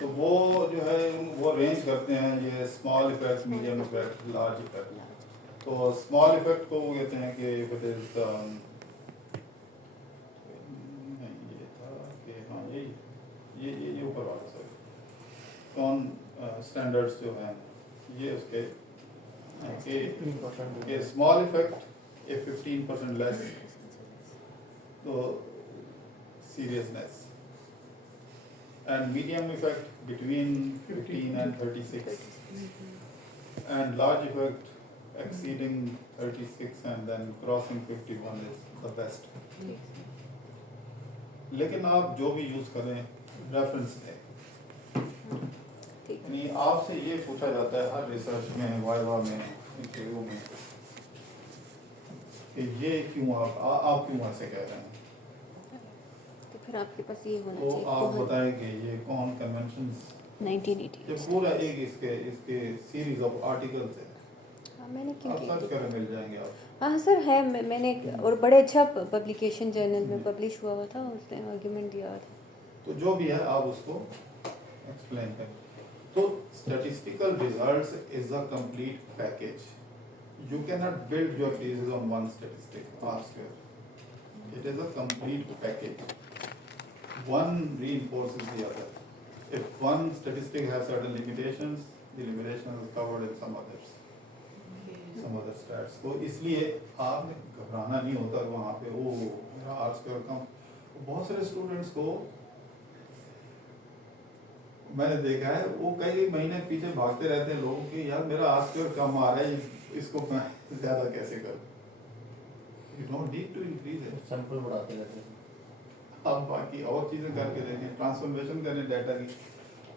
तो वो जो है वो रेंज करते हैं, ये small effect, medium effect, large effect. तो स्मॉल इफेक्ट को वो कहते हैं कि इट इज नहीं ये था कि हाँ ये ऊपर वाला सॉरी कौन स्टैंडर्ड्स जो हैं ये उसके कि स्मॉल इफेक्ट ए 15% लेस तो seriousness, and medium effect between 15 and 36, and large effect exceeding 36 and then crossing 51 is the best. लेकिन आप जो भी यूज करें रेफरेंस है, यानी आपसे ये पूछा जाता है हर रिसर्च में, वाइवा में, इंटरव्यू में कि ये क्यों आप क्यों ऐसे कह रहे हैं, तो फिर आपके पास ये होना तो चाहिए। आप बताएं कि ये कौन कन्वेंशंस, 1980 ये पूरा एक इसके सीरीज ऑफ आर्टिकल्स है, हाँ मैंने क्यों आप सर्च करें मिल जाएंगे आप। हाँ सर है, मैंने और बड़े अच्छा पब्लिकेशन जर्नल में पब्लिश हुआ था, उसने आर्गुमेंट दिया था। तो जो भी है आप उसको एक्सप्लेन करें। तो statistical results is a complete package, you can not build your thesis on one statistic R square, it is a complete package, one reinforces the other. If one statistic has certain limitations, the limitation is covered in some others, some other stats. तो इसलिए आपने घबराना नहीं होता वहाँ पे वो मेरा आर स्क्वायर कम। बहुत सारे स्टूडेंट्स को मैंने देखा है वो कई महीने पीछे भागते रहते हैं लोगों के, यार मेरा आर स्क्वायर कम आ रहा है, इसको मैं ज़्यादा कैसे करूँ। You don't need to increase it. Sample बढ़ाते रहते हैं। अब बाकी और चीज़ें करके देखें, ट्रांसफॉर्मेशन करें डाटा की,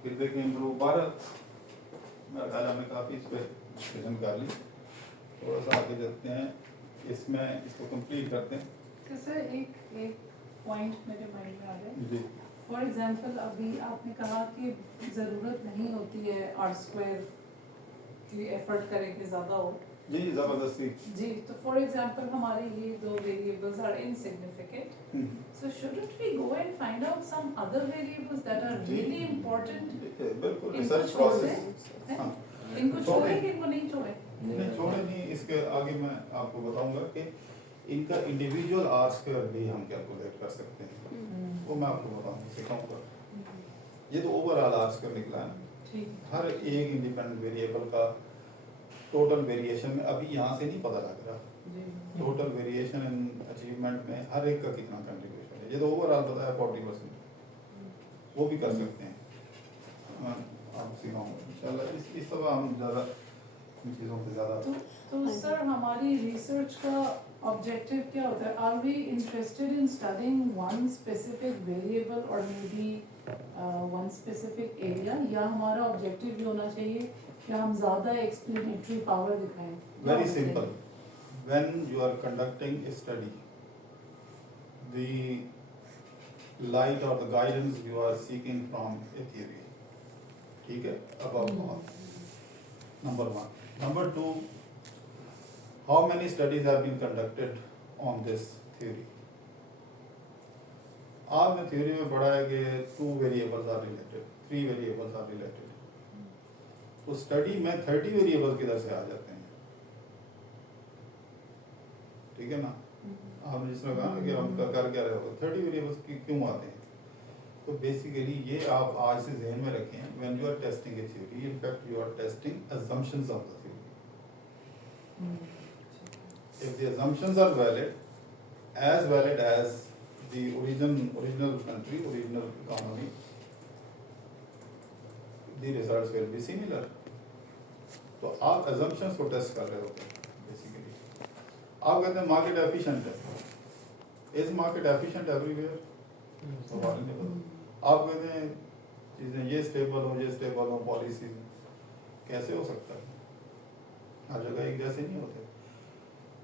फिर देखें इम्प्रूव। भारत मेरा ख्याल हमने काफ़ी इस पर डिस्कशन कर ली, थोड़ा सा आगे चलते हैं, इसमें इसको कंप्लीट करते हैं। तो सर एक पॉइंट मेरे माइंड में आ गया। जी फॉर एग्जांपल अभी आपने कहा कि ज़रूरत नहीं होती है आर स्क्वायर की एफर्ट करें कि ज़्यादा हो। जी ज़बरदस्ती। जी, तो फॉर एग्जांपल हमारे ये दो variables are insignificant, so shouldn't we go and find out some other variables that are really important? बिल्कुल इनको रिसर्च छोड़ प्रोसेस। दें, हाँ इनको छोड़ें कि इनको नहीं छोड़ें? नहीं छोड़े नहीं, इसके आगे मैं आपको बताऊंगा कि इनका इंडिविजुअल आर स्क्वायर भी हम कैलकुलेट कर सकते हैं, वो मैं आपको बताऊंगा, सिखाऊंगा। ये तो ओवरऑल आर स्क्वायर निकला है, ठीक, हर एक इंडिपेंडेंट वेरिएबल का टोटल वेरिएशन में अभी यहाँ से नहीं पता लग रहा, जी, टोटल वेरिएशन इन अचीवमेंट में हर एक का कितना कंट्रीब्यूशन है, ये तो ओवरऑल पता है 40%, वो भी कर सकते हैं। आप सिखाऊंगा इंशाल्लाह, इस सब हम ज़्यादा इन चीज़ों पे ज़्यादा। तो सर हमारी रिसर्च का ऑब्जेक्टिव क्या होता है? Are we interested in studying one specific variable और maybe one specific area, या हमारा ऑब्जेक्टिव भी होना चाहिए कि हम ज़्यादा एक्सप्लेनेटरी पावर दिखाएं? Very simple. When you are conducting a study, the light or the guidance you are seeking from a theory. ठीक है, above all. Number one. Number two, how many studies have been conducted on this theory? आपने theory में पढ़ा है कि 2 variables are related, 3 variables are related. तो study में 30 variable किधर से आ जाते हैं, ठीक है ना। आपने जिसने कहा ना कि हम कर क्या रहे हो, 30 वेरिएबल्स क्यों आते हैं, तो बेसिकली ये आप आज से ध्यान में रखें, when you are testing a theory, in fact you are testing assumptions of the theory. If the assumptions are valid as the original country, original economy, the results will be similar. तो आप assumptions को test कर रहे होते हैं basically. आप कहते हैं मार्केट एफिशिएंट है, इज मार्केट एफिशिएंट एवरीवेयर, सवाल नहीं पता। आप कहते हैं चीज़ें ये स्टेबल हो पॉलिसी, कैसे हो सकता है, हर जगह एक जैसे नहीं होते।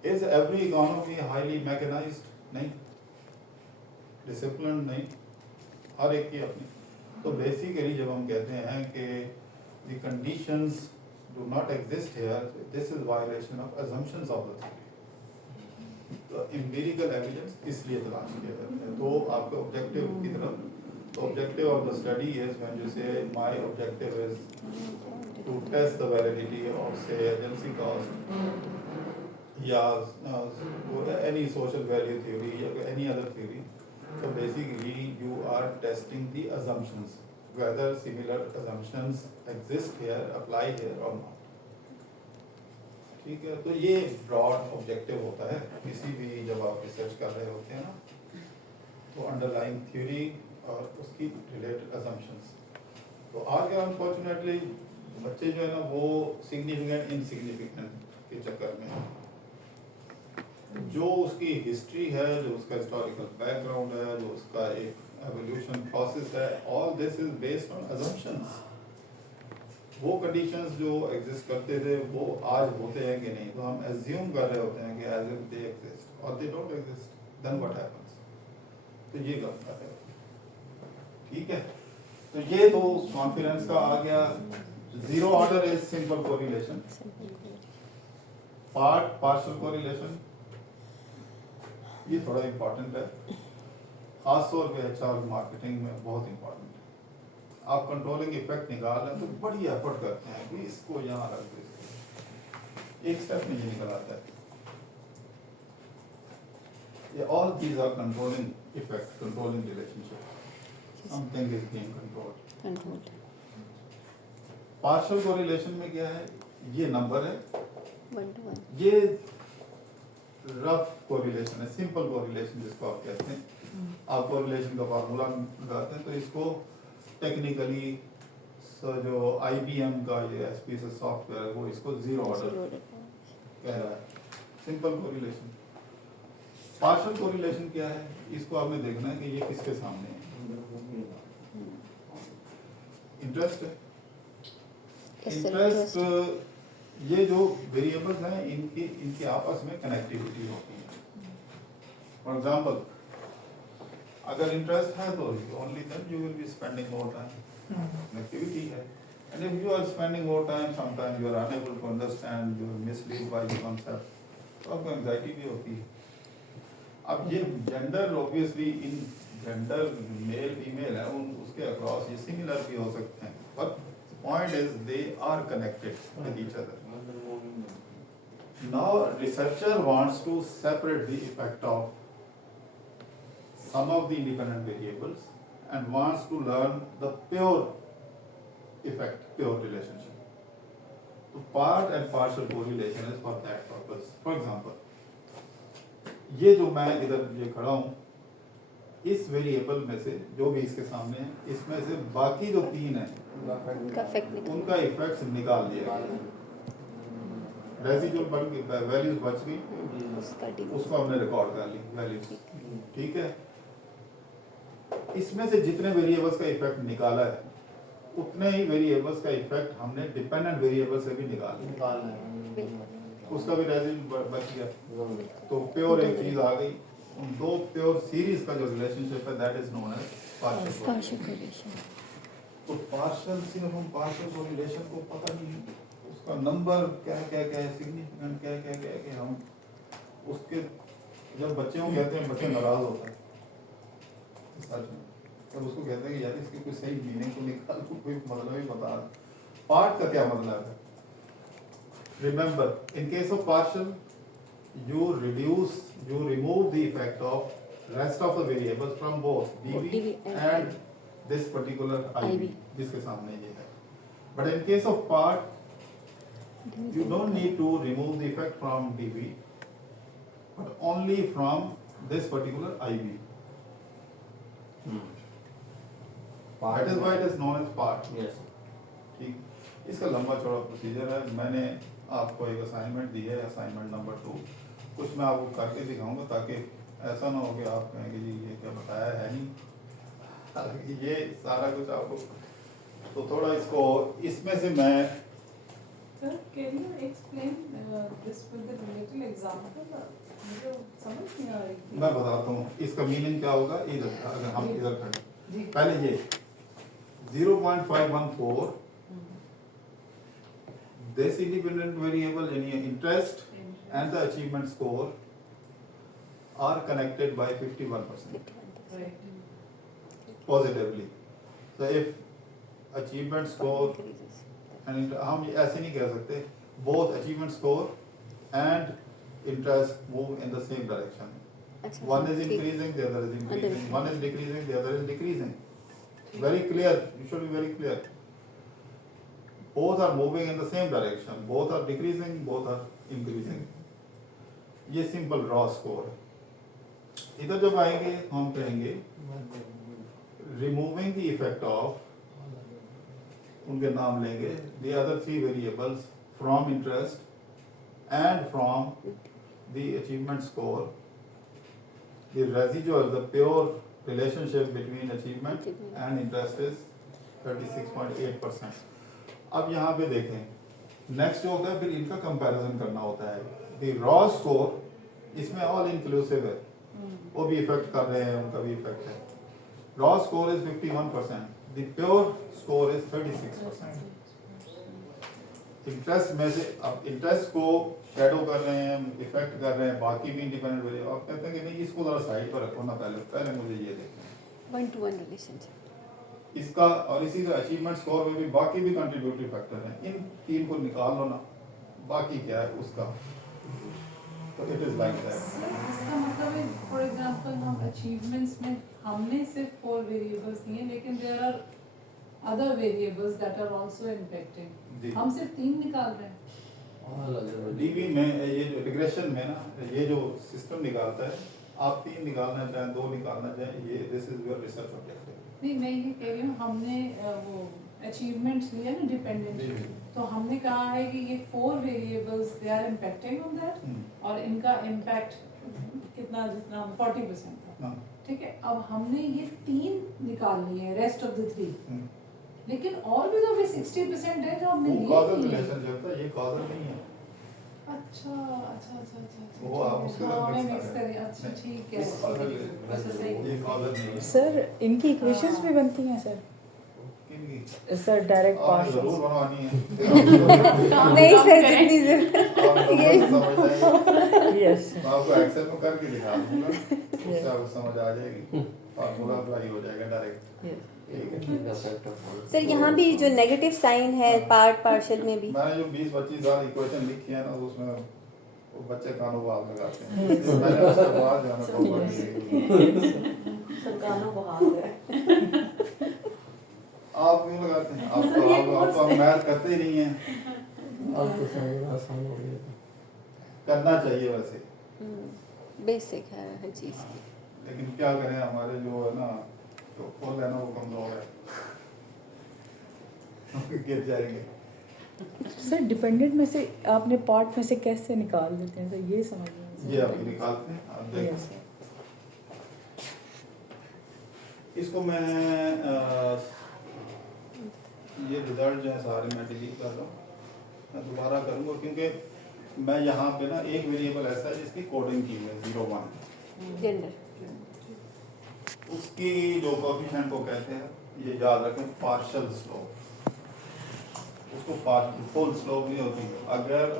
Is every economy highly mechanized, नहीं, डिसिप्लिन नहीं, हर एक की अपनी। तो बेसिकली जब हम कहते हैं कि the conditions do not exist here, this is violation of assumptions of the theory. तो empirical evidence इसलिए तलाश किया जाता है। तो आपके ऑब्जेक्टिव की तरफ The objective of the study is when you say my objective is to test the validity of say agency cost, any social value theory or any other theory. So basically you are testing the assumptions, whether similar assumptions exist here, apply here or not. ठीक है, तो ये broad objective होता है किसी भी जब आप रिसर्च कर रहे होते हैं ना, तो अंडरलाइंग थ्योरी और उसकी रिलेटेड असम्पशंस. तो आज के अनफॉर्चुनेटली बच्चे जो है ना वो सिग्निफिकेंट इनसिग्निफिकेंट के चक्कर में हैं. जो उसकी हिस्ट्री है, जो उसका हिस्टोरिकल बैकग्राउंड है, जो उसका एक एवोल्यूशन प्रोसेस है, all this is based on assumptions. वो कंडीशंस जो एग्जिस्ट करते थे वो आज होते हैं कि नहीं, तो हम एज्यूम कर रहे होते हैं कि एज इफ दे एग्जिस्ट और they don't exist, then what happens. तो ये गलत बात है. ठीक है, तो ये तो कॉन्फिडेंस का आ गया. Zero order is simple correlation. Partial correlation ये थोड़ा इम्पोर्टेंट है, खास तौर पे एचआर मार्केटिंग में बहुत इम्पोर्टेंट है. आप कंट्रोलिंग इफेक्ट निकाल रहे हैं तो बड़ी एफर्ट करते हैं कि इसको यहाँ रख दे, एक स्टेप में ये निकल आता है. ये all these are controlling effect, controlling relationship. Something is being controlled. Partial correlation में क्या है, ये नंबर है, 1 to 1. ये रफ कोरिलेशन है, सिंपल कोरिलेशन जिसको आप कहते हैं. आप कोरिलेशन का फार्मूला लगाते हैं तो इसको टेक्निकली जो IBM का ये SPSS सॉफ्टवेयर है वो इसको जीरो ऑर्डर कह रहा है. Simple correlation. पार्शियल कोरिलेशन क्या है, इसको आपने देखना है कि ये किसके सामने है. इंटरेस्ट है. इंटरेस्ट ये जो वेरिएबल्स हैं इनकी आपस में कनेक्टिविटी होती है. फॉर एग्जांपल अगर इंटरेस्ट है तो only then you will be spending more time. Connectivity है. And if you are spending more time sometime you are unable to understand, you are mislead by the concept, तो आपको anxiety भी होती है. अब ये gender obviously in gender male female है उसके अक्रॉस ये सिमिलर भी हो सकते हैं, but point is they are connected with each other. Now researcher wants to separate the effect of some of the independent variables and wants to learn the pure effect, pure relationship. So part and partial correlation is for that purpose. For example, ये जो मैं इधर ये खड़ा हूँ, इस variable में से जो भी इसके सामने है, इसमें से बाकी जो 3 है उनका इफेक्ट निकाल दिया गया. रेसिडुअल वैल्यूज बच गई, उसको हमने रिकॉर्ड कर ली वैल्यूज. ठीक है, इसमें से जितने वेरिएबल्स का इफेक्ट निकाला है उतने ही वेरिएबल्स का इफेक्ट हमने डिपेंडेंट वेरिएबल से भी निकाल लिया, उसका भी रेसिडुअल बच गया. तो प्योर एक चीज आ गई. उन दो प्योर सीरीज का जो रिलेशनशिप है that is known as partial correlation. तो पार्शियल सिर्फ हम पार्शियल कोरिलेशन को पता नहीं उसका नंबर क्या है, सिग्निफिकेंट क्या है कि हम उसके जब बच्चे को कहते हैं, बच्चे नाराज होता है सच में. तब उसको कहते हैं कि यार इसकी कोई सही मीनिंग तो निकाल, कोई मतलब ही बता. पार्ट का क्या मतलब है. Remember in case of partial you remove the effect of rest of the variables from both dv and this particular iv जिसके सामने ये है. But in case of part you don't need to remove the effect from dv but only from this particular iv. That is why it is known as part. Yes. ठीक, इसका लंबा चौड़ा procedure है. मैंने आपको एक असाइनमेंट दी है, assignment number 2. कुछ मैं आपको करके दिखाऊंगा ताकि ऐसा ना हो कि आप कहें कि जी ये क्या बताया है नहीं. ये सारा कुछ आपको, तो थोड़ा इसको इसमें से मैं Sir, can you explain this with the related example? मुझे समझ नहीं आ रही. मैं बताता हूँ इसका मीनिंग क्या होगा. इधर अगर हम इधर खड़े, पहले ये 0.514 this independent variable in your interest and the achievement score are connected by 51%. Right. positively. So if achievement score Increases. and हम ऐसे नहीं कह सकते both achievement score and interest move in the same direction. अच्छा, One is ठीक। increasing, the other is increasing. Understood. One is decreasing, the other is decreasing. Very clear. You should be very clear. Both are moving in the same direction. Both are decreasing, both are increasing. ये simple raw score है. इधर जब आएंगे हम कहेंगे removing the effect of, उनके नाम लेंगे, the other three variables from interest and from the achievement score. The residual, the pure relationship between achievement and interest is 36.8%. अब यहाँ पे देखें नेक्स्ट जो होता है फिर इनका कंपैरिजन करना होता है. द रॉ स्कोर इसमें ऑल इंक्लूसिव है, वो भी इफेक्ट कर रहे हैं, उनका भी इफेक्ट है. Raw score is 51%, the pure score is 36%. Interest में से अब इंटरेस्ट को शेडो कर रहे हैं, इफेक्ट कर रहे हैं, बाकी भी इंडिपेंडेंट वेरिएबल. आप कहते हैं कि नहीं इसको जरा साइड पर रखो ना, पहले मुझे ये देखें 1-to-1 relationship. इसका, और इसी तरह अचीवमेंट स्कोर में भी बाकी भी कंट्रीब्यूटरी फैक्टर हैं. इन तीन को निकाल लो ना, बाकी क्या है उसका. तो इट इज लाइक दैट. इसका मतलब है फॉर एग्जांपल हम अचीवमेंट्स में हमने सिर्फ 4 वेरिएबल्स दिए, लेकिन there are other variables that are also impacting. हम सिर्फ 3 निकाल रहे हैं. डीबी में ये जो रिग्रेशन में ना, ये जो सिस्टम निकालता है, आप 3 निकालना चाहें, 2 निकालना चाहें, ये this is your research objective. नहीं, मैं ये कह रही हूँ हमने वो अचीवमेंट्स लिया ना डिपेंडेंट, तो हमने कहा है कि ये 4 variables they are impacting on that, और इनका इम्पैक्ट कितना, जितना 40% था. ठीक है, अब हमने ये 3 निकाल लिए हैं, रेस्ट ऑफ द 3, लेकिन और भी तो अभी 60% है जो हमने वो कॉजल लिए. रिलेशनशिप था, ये कॉजल नहीं है. अच्छा अच्छा अच्छा अच्छा. वो आप उसके साथ हाँ, मैं mix मिक्स कर रहे करी. हैं. अच्छा ठीक है. इस कॉजल अच्छा, सही. ये कॉजल नहीं है. सर इनकी इक्वेशंस भी बनती हैं सर. किनकी? सर डायरेक्ट आपने जरूर पार्शियल. बनवानी है. नहीं सर, जितनी जरूरत. आप नंबर से समझ जाएंगे. यस. मैं आपको एक्सेल में करके दिखा दूंगा, उससे आपको समझ आ जाएगी. फार्मूला अप्लाई हो जाएगा डायरेक्ट. ठीक है. सर यहाँ भी जो नेगेटिव साइन है पार्शियल में भी, मैंने जो 20-25 साल इक्वेशन लिखी है ना, उसमें वो बच्चे कानों बाल लगाते हैं. मैंने उसके बाद जो है ना सरकारों को हाथ है. आप क्यों लगाते हैं? आप तो मैथ करते ही नहीं हैं. अब तो सही आसान हो गया. करना चाहिए वैसे, बेसिक है हर चीज़ की. लेकिन क्या करें, हमारे जो है ना तो खोल है ना, वो कमजोर है. गिर जाएंगे. सर डिपेंडेंट में से आपने पार्ट में से कैसे निकाल देते हैं सर, ये समझ में. ये अभी निकालते हैं, आप देखें. यस. इसको मैं ये रिजल्ट जो है सारे मैं डिलीट कर रहा हूँ. मैं दोबारा करूँगा क्योंकि मैं यहाँ पे ना एक वेरिएबल ऐसा है जिसकी कोडिंग की हुई है 0-1. जेंडर. उसकी जो कोएफिशिएंट को कहते हैं, ये याद रखें, पार्शियल स्लोप. उसको फुल स्लोप नहीं होती. अगर